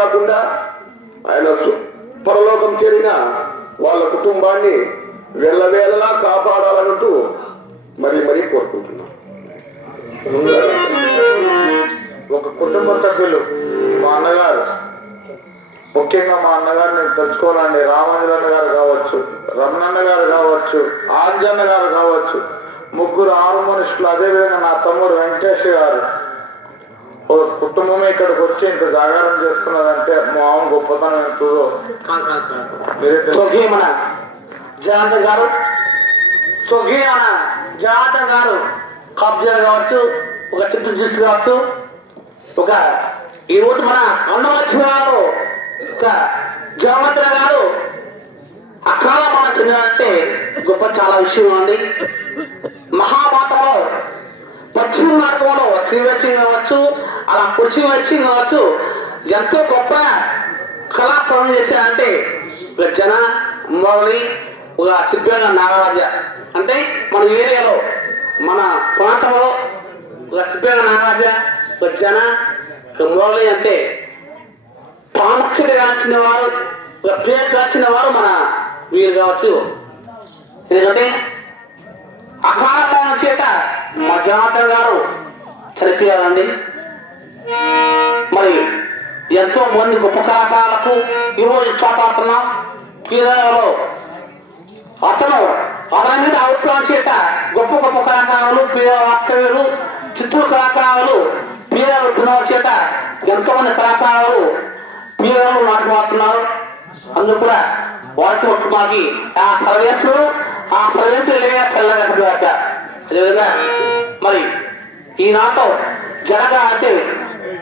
కాకుండా ఆయన పరలోకం చేరిన వాళ్ళ కుటుంబాన్ని వెళ్ళవేళలా కాపాడాలంటూ మరీ కోరుకుంటున్నాం. ఒక కుటుంబ సభ్యులు మా అన్నగారు, ముఖ్యంగా మా అన్నగారు నేను తెలుసుకోవాలండి. రామాంజన్న గారు కావచ్చు, రమణన్న గారు కావచ్చు, ఆంజన్న గారు కావచ్చు, ముగ్గురు ఆరు మనుషులు. అదేవిధంగా నా తమ్ముడు వెంకటేష్ గారు. ఒక కుటుంబమే ఇక్కడికి వచ్చి ఇంత జాగారం చేస్తున్నదంటే మా ఆమె గొప్పతనం ఎంతుందో మన జనార్దన్ గారు, మన జనార్దన్ గారు కబ్జా కావచ్చు, ఒక చిత్తు జ్యూస్ కావచ్చు, ఒక ఈరోజు మన అన్నవచ్చిన గారు, ఒక జగవంతన్ గారు అకాల మన చెందాలంటే గొప్ప చాలా విషయం ఉంది. మహాభారతంలో పశ్చిమ మార్గంలో శ్రీవైశ్యం కావచ్చు, అలా పశ్చిమ వైశ్యం కావచ్చు, ఎంతో గొప్ప కళాప్రదం చేశారంటే ఒక జన మౌలి, ఒక సిద్ధంగా నాగరాజ. అంటే మన ఏరియాలో మన ప్రాంతంలో ఒక సిద్ధంగా నాగరాజ, ఒక జన, ఒక మౌలి అంటే ప్రాముఖ్యత గాంచిన వారు, ఒక పేరు గాంచిన వారు మన వీరు కావచ్చు. ఎందుకంటే అకాల చేత మా జనార్దన్ గారు చనిపోయారండి. మరి ఎంతో మంది గొప్ప కళాకారులకు ఈరోజు చాటుతున్నాం. కీర్తనలో అతని మీద అభిప్రాయం చేత గొప్ప గొప్ప కళాకారులు, పీర వాస్తవ్యులు, చిత్తూరు కళాకారులు, పీర వినోద చేత ఎంతో మంది కళాకారులు పీరలు నాటుకున్నారు. అందుకు కూడా వారికి మాకి ఆ సర్వేశ్వరు లేదా చల్లగట్ట. అదేవిధంగా మరి ఈనాతో జనగా అంటే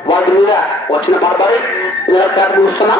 వాటి మీద వచ్చిన బాబాయ్ చూస్తున్నా.